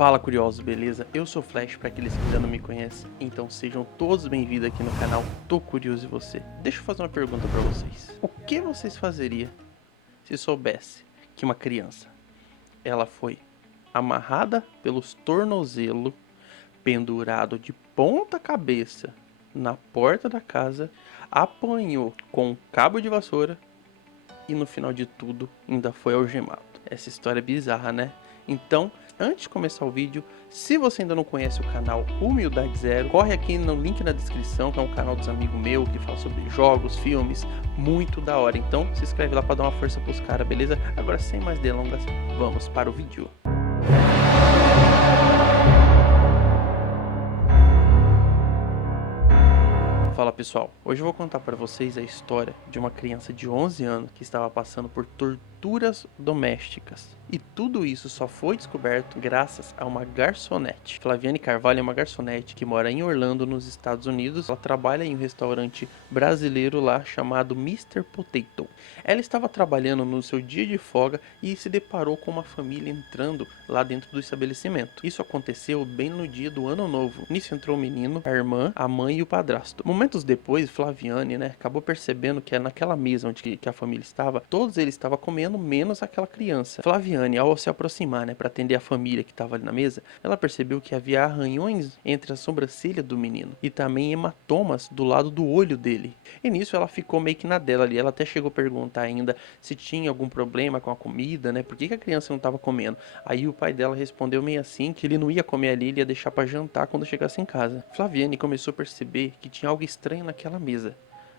Fala curiosos, beleza? Eu sou o Flash, para aqueles que ainda não me conhecem, então sejam todos bem-vindos aqui no canal Tô Curioso e Você. Deixa eu fazer uma pergunta para vocês. O que vocês fazeriam se soubesse que uma criança, ela foi amarrada pelos tornozelos, pendurado de ponta cabeça na porta da casa, apanhou com um cabo de vassoura e no final de tudo ainda foi algemado? Essa história é bizarra, né? Então, antes de começar o vídeo, se você ainda não conhece o canal Humildade Zero, corre aqui no link na descrição, que é um canal dos amigos meus que fala sobre jogos, filmes, muito da hora. Então, se inscreve lá para dar uma força pros caras, beleza? Agora, sem mais delongas, vamos para o vídeo. Fala pessoal, hoje eu vou contar para vocês a história de uma criança de 11 anos que estava passando por torturas domésticas. E tudo isso só foi descoberto graças a uma garçonete. Flaviane Carvalho é uma garçonete que mora em Orlando, nos Estados Unidos. Ela trabalha em um restaurante brasileiro lá chamado Mr. Potato. Ela estava trabalhando no seu dia de folga e se deparou com uma família entrando lá dentro do estabelecimento. Isso aconteceu bem no dia do ano novo. Nisso entrou o menino, a irmã, a mãe e o padrasto. Momentos depois, Flaviane, acabou percebendo que naquela mesa onde que a família estava, todos eles estavam comendo, menos aquela criança. Flaviane, ao se aproximar, para atender a família que estava ali na mesa, ela percebeu que havia arranhões entre a sobrancelha do menino e também hematomas do lado do olho dele. E nisso ela ficou meio que na dela ali. Ela até chegou a perguntar ainda se tinha algum problema com a comida, por que a criança não estava comendo. Aí o pai dela respondeu meio assim que ele não ia comer ali, ele ia deixar para jantar quando chegasse em casa. Flaviane começou a perceber que tinha algo estranho naquela mesa.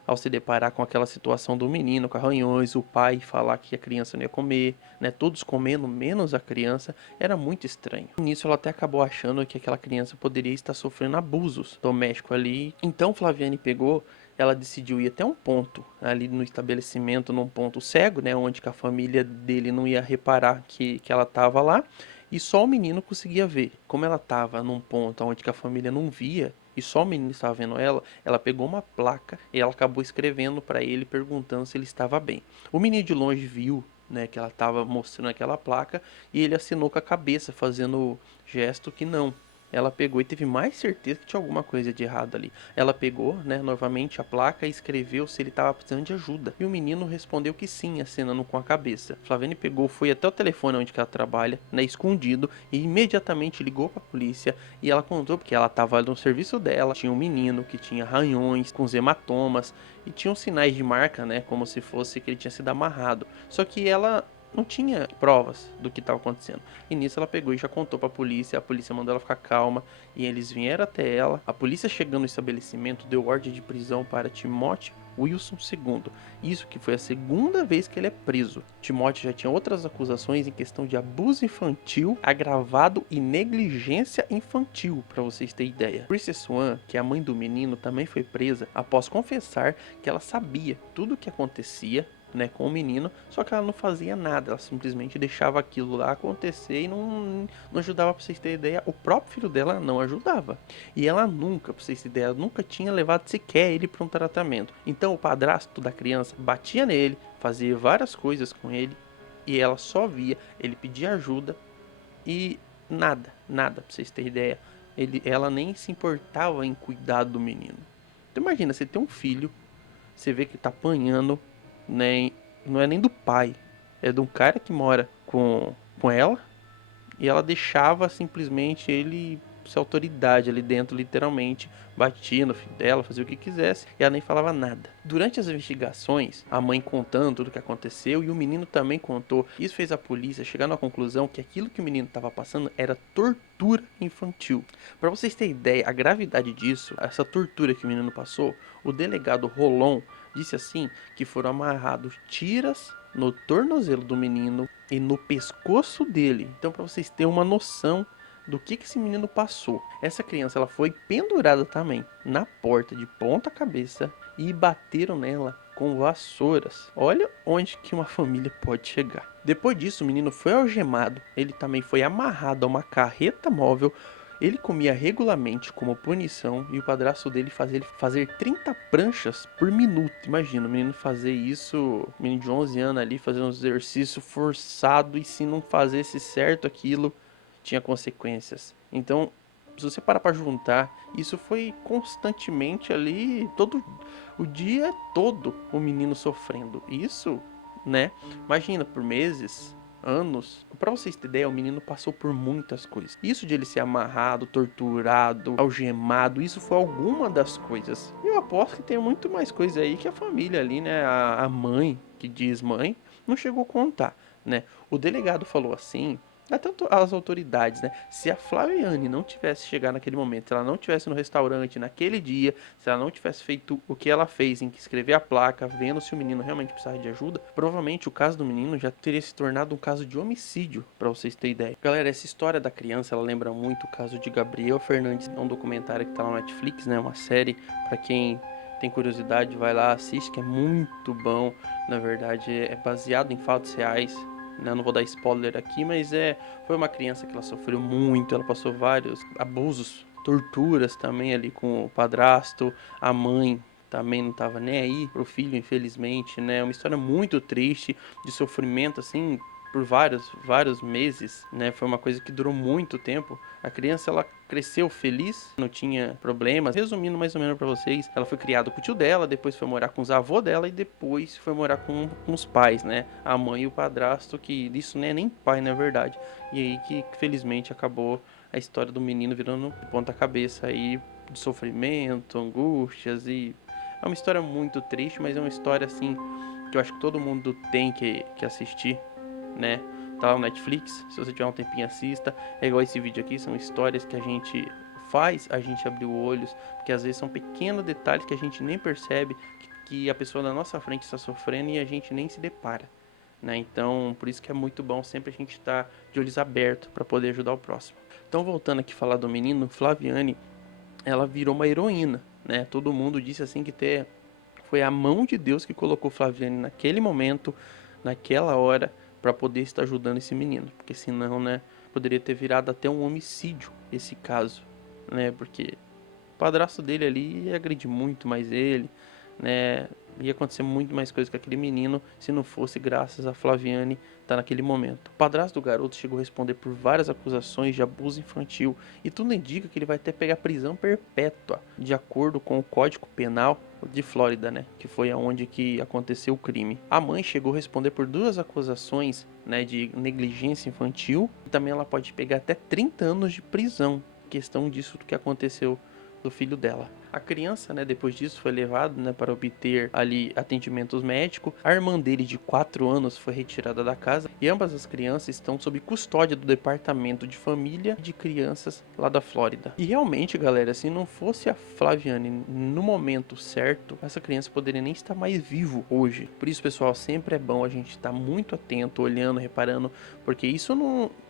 Ao se deparar com aquela situação do menino com arranhões, o pai falar que a criança não ia comer, todos comendo menos a criança, era muito estranho. Nisso ela até acabou achando que aquela criança poderia estar sofrendo abusos domésticos ali. Então Flaviane pegou, ela decidiu ir até um ponto ali no estabelecimento, num ponto cego, onde que a família dele não ia reparar que ela estava lá, e só o menino conseguia ver. Como ela estava num ponto onde que a família não via, e só o menino estava vendo ela pegou uma placa e ela acabou escrevendo para ele perguntando se ele estava bem. O menino de longe viu, que ela estava mostrando aquela placa e ele assinou com a cabeça, fazendo gesto que não. Ela pegou e teve mais certeza que tinha alguma coisa de errado ali. Ela pegou, novamente a placa e escreveu se ele estava precisando de ajuda. E o menino respondeu que sim, acenando com a cabeça. Flaviane pegou, foi até o telefone onde que ela trabalha, escondido, e imediatamente ligou para a polícia. E ela contou porque ela estava no serviço dela, tinha um menino que tinha arranhões, com hematomas, e tinha sinais de marca, como se fosse que ele tinha sido amarrado. Só que ela não tinha provas do que estava acontecendo. E nisso ela pegou e já contou para a polícia mandou ela ficar calma, e eles vieram até ela. A polícia, chegando no estabelecimento, deu ordem de prisão para Timothy Wilson II. Isso que foi a segunda vez que ele é preso. Timothy já tinha outras acusações em questão de abuso infantil agravado e negligência infantil, para vocês terem ideia. Chrissy Swan, que é a mãe do menino, também foi presa após confessar que ela sabia tudo o que acontecia com o menino, só que ela não fazia nada, ela simplesmente deixava aquilo lá acontecer e não ajudava. Pra vocês terem ideia, o próprio filho dela não ajudava, e ela nunca, pra vocês terem ideia, nunca tinha levado sequer ele para um tratamento. Então o padrasto da criança batia nele, fazia várias coisas com ele, e ela só via ele pedir ajuda e nada, pra vocês terem ideia, ela nem se importava em cuidar do menino. Então imagina, você tem um filho, você vê que tá apanhando, não é nem do pai, é de um cara que mora com ela, e ela deixava simplesmente ele ser autoridade ali dentro, literalmente, batia no filho dela, fazia o que quisesse, e ela nem falava nada. Durante as investigações, a mãe contando tudo o que aconteceu, e o menino também contou. Isso fez a polícia chegar na conclusão que aquilo que o menino estava passando era tortura infantil. Para vocês terem ideia, a gravidade disso, essa tortura que o menino passou, o delegado Rolon disse assim que foram amarrados tiras no tornozelo do menino e no pescoço dele. Então, para vocês terem uma noção do que esse menino passou. Essa criança, ela foi pendurada também na porta de ponta cabeça e bateram nela com vassouras. Olha onde que uma família pode chegar. Depois disso, o menino foi algemado, ele também foi amarrado a uma carreta móvel. Ele comia regularmente como punição, e o padrasto dele fazia ele fazer 30 pranchas por minuto. Imagina, o menino fazer isso, o menino de 11 anos ali, fazer um exercício forçado, e se não fazesse certo aquilo, tinha consequências. Então, se você parar para juntar, isso foi constantemente ali, todo o dia todo o menino sofrendo. Isso, né? Imagina, por meses, anos. Pra vocês terem ideia, o menino passou por muitas coisas. Isso de ele ser amarrado, torturado, algemado, isso foi alguma das coisas. Eu aposto que tem muito mais coisa aí que a família ali, né? A mãe, que diz mãe, não chegou a contar, né? O delegado falou assim, até as autoridades, né? Se a Flaviane não tivesse chegado naquele momento, se ela não tivesse no restaurante naquele dia, se ela não tivesse feito o que ela fez, em que escrever a placa, vendo se o menino realmente precisava de ajuda, provavelmente o caso do menino já teria se tornado um caso de homicídio, para vocês terem ideia. Galera, essa história da criança, ela lembra muito o caso de Gabriel Fernandes. É um documentário que tá lá no Netflix, né? Uma série, para quem tem curiosidade, vai lá, assiste, que é muito bom. Na verdade, é baseado em fatos reais. Eu não vou dar spoiler aqui, mas foi uma criança que ela sofreu muito, ela passou vários abusos, torturas também ali com o padrasto, a mãe também não tava nem aí pro filho, infelizmente, né? Uma história muito triste, de sofrimento, assim, por vários meses, né? Foi uma coisa que durou muito tempo. A criança, ela cresceu feliz, não tinha problemas. Resumindo mais ou menos pra vocês, ela foi criada com o tio dela, depois foi morar com os avós dela e depois foi morar com os pais, né? A mãe e o padrasto, que isso não é nem pai, na verdade. E aí que felizmente acabou a história do menino virando ponta cabeça aí de sofrimento, angústias e é uma história muito triste, mas é uma história assim que eu acho que todo mundo tem que assistir, né? Tá lá no Netflix, se você tiver um tempinho assista. É igual esse vídeo aqui, são histórias que a gente faz a gente abrir os olhos, porque às vezes são pequenos detalhes que a gente nem percebe que a pessoa na nossa frente está sofrendo e a gente nem se depara, né? Então, por isso que é muito bom sempre a gente estar de olhos abertos para poder ajudar o próximo. Então, voltando aqui a falar do menino, Flaviane, ela virou uma heroína, né? Todo mundo disse assim que foi a mão de Deus que colocou Flaviane naquele momento, naquela hora, para poder estar ajudando esse menino, porque senão, né, poderia ter virado até um homicídio esse caso, né? Porque o padrasto dele ali ia agredir muito mais ele, né? Ia acontecer muito mais coisas com aquele menino se não fosse graças a Flaviane estar naquele momento. O padrasto do garoto chegou a responder por várias acusações de abuso infantil e tudo indica que ele vai até pegar prisão perpétua, de acordo com o Código Penal de Flórida, né, que foi aonde que aconteceu o crime. A mãe chegou a responder por duas acusações, né, de negligência infantil e também ela pode pegar até 30 anos de prisão, questão disso que aconteceu do filho dela. A criança, né, depois disso foi levada, né, para obter ali atendimentos médicos. A irmã dele de 4 anos foi retirada da casa e ambas as crianças estão sob custódia do Departamento de Família e de Crianças lá da Flórida. E realmente, galera, se não fosse a Flaviane no momento certo, essa criança poderia nem estar mais vivo hoje. Por isso, pessoal, sempre é bom a gente estar muito atento, olhando, reparando, porque isso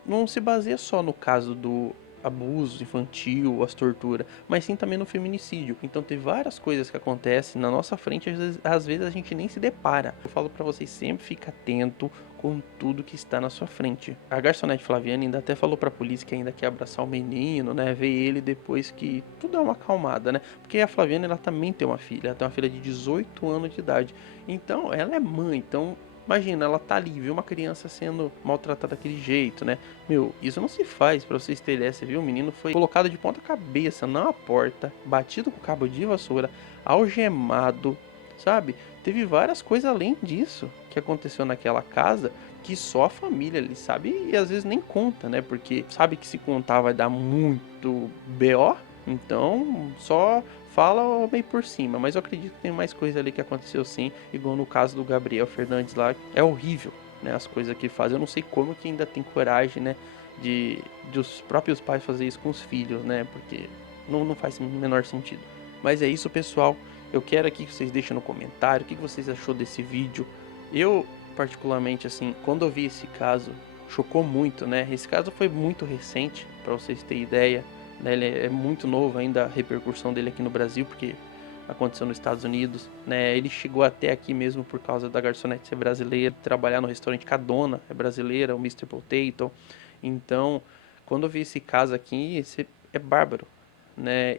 não se baseia só no caso do abuso infantil, as torturas, mas sim também no feminicídio. Então tem várias coisas que acontecem na nossa frente, às vezes a gente nem se depara. Eu falo pra vocês, sempre fica atento com tudo que está na sua frente. A garçonete Flaviane ainda até falou pra polícia que ainda quer abraçar o menino, né, ver ele depois que tudo é uma acalmada, né, porque a Flaviane, ela também tem uma filha, ela tem uma filha de 18 anos de idade, então ela é mãe, então imagina, ela tá ali, viu uma criança sendo maltratada daquele jeito, né? Meu, isso não se faz, pra vocês terem essa, viu? O menino foi colocado de ponta cabeça na porta, batido com cabo de vassoura, algemado, sabe? Teve várias coisas além disso que aconteceu naquela casa que só a família ali sabe e às vezes nem conta, né? Porque sabe que se contar vai dar muito BO, então só fala bem por cima, mas eu acredito que tem mais coisa ali que aconteceu sim, igual no caso do Gabriel Fernandes lá. É horrível, né, as coisas que faz. Eu não sei como que ainda tem coragem, né, de os próprios pais fazer isso com os filhos, né, porque não faz o menor sentido. Mas é isso, pessoal. Eu quero aqui que vocês deixem no comentário o que vocês achou desse vídeo. Eu, particularmente, assim, quando eu vi esse caso, chocou muito, né? Esse caso foi muito recente, para vocês terem ideia, né? Ele é muito novo ainda a repercussão dele aqui no Brasil, porque aconteceu nos Estados Unidos, né? Ele chegou até aqui mesmo por causa da garçonete ser brasileira, trabalhar no restaurante que a dona é brasileira, o Mr. Potato. Então, quando eu vi esse caso aqui, esse é bárbaro, né?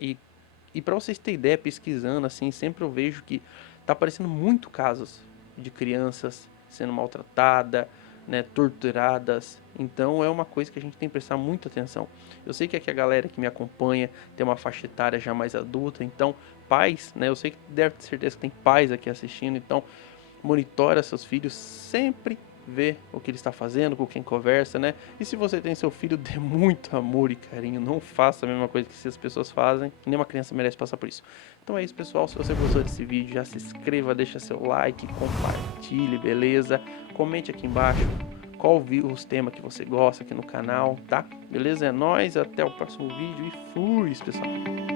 E para vocês terem ideia, pesquisando assim, sempre eu vejo que tá aparecendo muito casos de crianças sendo maltratadas, né, torturadas, Então é uma coisa que a gente tem que prestar muita atenção. Eu sei que aqui a galera que me acompanha tem uma faixa etária já mais adulta, então pais, né? Eu sei que deve ter certeza que tem pais aqui assistindo, então monitora seus filhos, sempre vê o que ele está fazendo, com quem conversa, né? E se você tem seu filho, dê muito amor e carinho, não faça a mesma coisa que essas pessoas fazem, nenhuma criança merece passar por isso. Então é isso, pessoal, se você gostou desse vídeo, já se inscreva, deixa seu like, compartilhe, beleza? Comente aqui embaixo qual os temas que você gosta aqui no canal, tá? Beleza? É nóis, até o próximo vídeo e fui, pessoal!